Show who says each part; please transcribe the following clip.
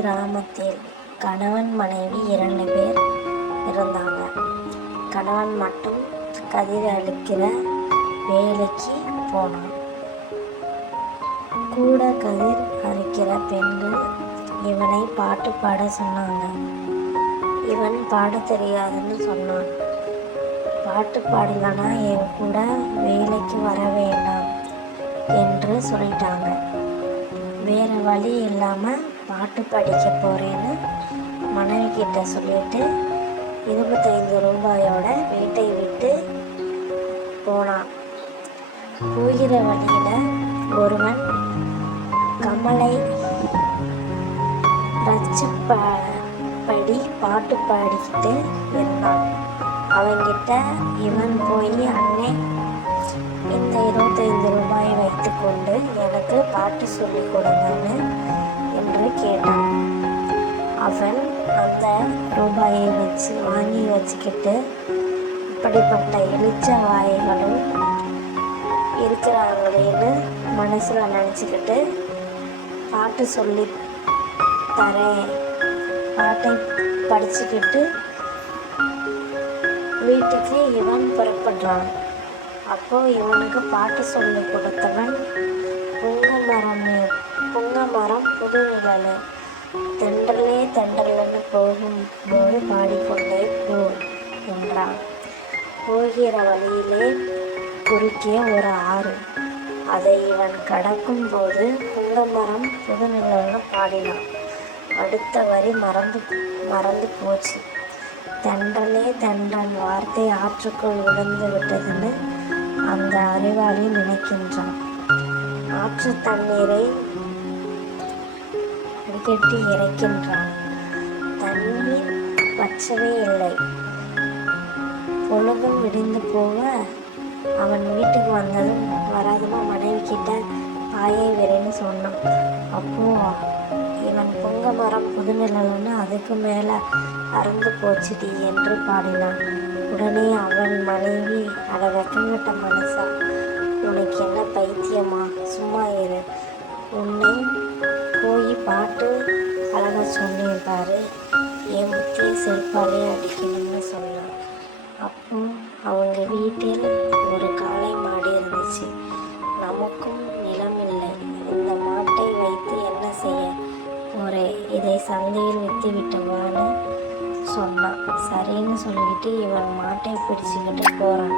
Speaker 1: கிராமத்தில் கணவன் மனைவி இரண்டு பேர் இருந்தாங்க. கணவன் மட்டும் கதிர் அளிக்கிற வேலைக்கு போனான். கூட கதிர் அறுக்கிற பெண்கள் இவனை பாட்டு பாட சொன்னாங்க. இவன் பாட தெரியாதுன்னு சொன்னான். பாட்டு பாடலனா என் கூட வேலைக்கு வர வேண்டாம் என்று சொல்லிட்டாங்க. வேறு வழி இல்லாமல் பாட்டு படிக்க போகிறேன்னு மனைவி கிட்ட சொல்லிட்டு இருபத்தைந்து ரூபாயோட வீட்டை விட்டு போனான் போகிற வழியில் ஒருவன் கமலை ரச்சு ப படி பாட்டு பாடிக்கிட்டு இருந்தான். அவங்கிட்ட இவன் போய் அண்ணே இந்த இருபத்தைந்து ரூபாயை வைத்துக்கொண்டு எனக்கு பாட்டு சொல்லிக் கொடுங்கன்னு என்று கேட்டான். அவன் அந்த ரூபாயை வச்சு வாங்கி வச்சுக்கிட்டு இப்படிப்பட்ட இளிச்ச வாய்களும் இருக்கிறாங்களேன்னு மனசில் நினச்சிக்கிட்டு பாட்டு சொல்லி தரேன். பாட்டை படிச்சுக்கிட்டு வீட்டுக்கு இவன் புறப்படுறான். அப்போ இவனுக்கு பாட்டு சொல்லி கொடுத்தவன் புங்க மரம் புங்க மரம் புது நிழலு தென்றலே தென்றலன்னு போகும்போது பாடிக்கொண்டே போ என்றான். போகிற வழியிலே குறுக்கே ஒரு ஆறு. அதை இவன் கடக்கும் போது புங்கமரம் புது நிழல்னு பாடினான். அடுத்த வரி மறந்து மறந்து போச்சு. தென்றலே தென்றல் வார்த்தை ஆற்றுக்குள் விழுந்து விட்டதுன்னு அந்த அறிவாளி நினைக்கின்றான். ஆற்று தண்ணீரை வடிகட்டி இறைக்கின்றான். தண்ணீர் வச்சவே இல்லை. பொழுதும் விடிந்து போக அவன் வீட்டுக்கு வந்ததும் வராதமா மனைவி கிட்ட பாயை விரைன்னு சொன்னான். அப்போ இவன் பொங்க மரம் புதுநிலன்னு அதுக்கு மேலே அறந்து போச்சுடி என்று பாடினான். உடனே அவன் மனைவி அட வெக்கங்கட்ட மனசா உனக்கு என்ன பைத்தியமா? சும்மா இரு. உன்னை போய் பாட்டு அழக சொன்னேன் பாரு. என் புத்தியை செருப்பாலே அடிக்கணும்னு சொன்னான். அப்போ அவங்க வீட்டில் சந்தையில் விற்று விட்டவான்னு சொன்னான். சரின்னு சொல்லிக்கிட்டு இவன் மாட்டை பிடிச்சிக்கிட்டு போகிறான்